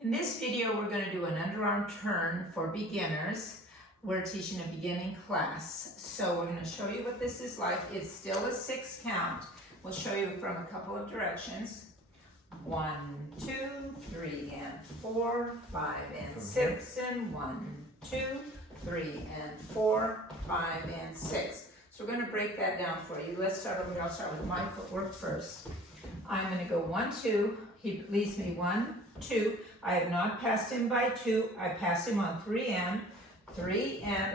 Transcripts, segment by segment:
In this video, we're going to do an underarm turn for beginners. We're teaching a beginning class. So we're going to show you what this is like. It's still a 6 count. We'll show you from a couple of directions. 1, 2, 3, and 4, 5, and 6, and 1, 2, 3, and 4, 5, and 6. So we're going to break that down for you. Let's start over here. I'll start with my footwork first. I'm going to go 1, 2. He leads me 1, 2. I have not passed him by 2. I pass him on 3 and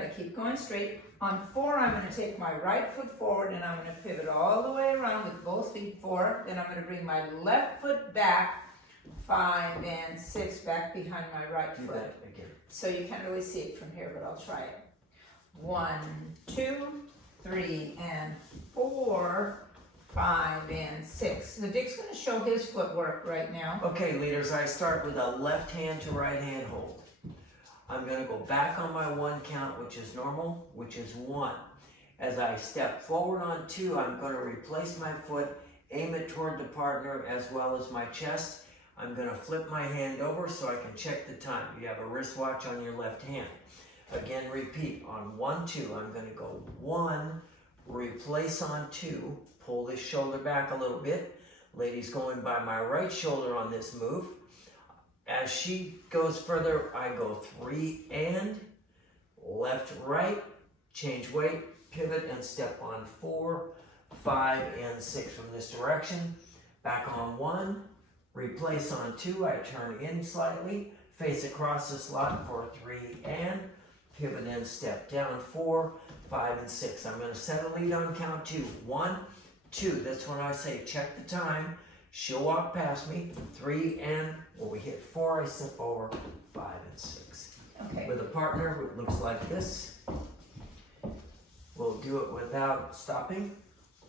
I keep going straight. On 4, I'm going to take my right foot forward and I'm going to pivot all the way around with both feet 4. Then I'm going to bring my left foot back 5 and 6 back behind my right foot. So you can't really see it from here, but I'll try it. 1, 2, 3, and 4, 5, and 6. So Dick's going to show his footwork right now. Okay, leaders, I start with a left hand to right hand hold. I'm going to go back on my 1 count, which is normal, which is 1. As I step forward on 2, I'm going to replace my foot, aim it toward the partner as well as my chest. I'm going to flip my hand over so I can check the time. You have a wristwatch on your left hand. Again, repeat. On 1, 2, I'm going to go 1, replace on 2, pull this shoulder back a little bit. Lady's going by my right shoulder on this move. As she goes further, I go 3 and left, right, change weight, pivot, and step on 4, 5, and 6 from this direction. Back on 1, replace on 2, I turn in slightly, face across the slot for 3 and pivot and step down 4, 5, and 6. I'm going to set a lead on count 2. 1, 2. That's when I say check the time. She'll walk past me. 3 and when we hit 4, I step over 5 and 6. Okay. With a partner, it looks like this. We'll do it without stopping.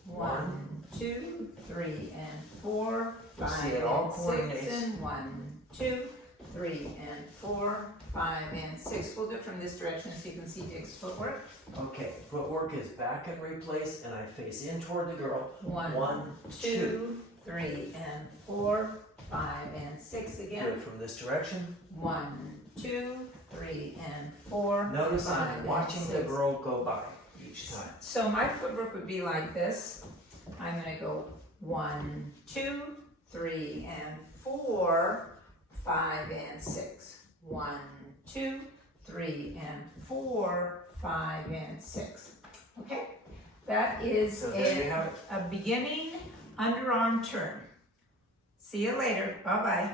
1, 2, 3, and 4, 5, See it all and 6, coordinates. and 1, 2, 3, and 4, 5, and 6. We'll do it from this direction so you can see Dick's footwork. Okay, footwork is back and replace, and I face in toward the girl. 1, 2, 3, and 4, 5, and 6 Do again. it from this direction. 1, 2, 3, and 4. Notice 5, I'm and watching the 6. girl go by each time. So my footwork would be like this. I'm going to go 1, 2, 3, and 4, 5, and 6. 1, 2, 3, and 4, 5, and 6. Okay, that is So there you have it. a beginning underarm turn. See you later. Bye-bye.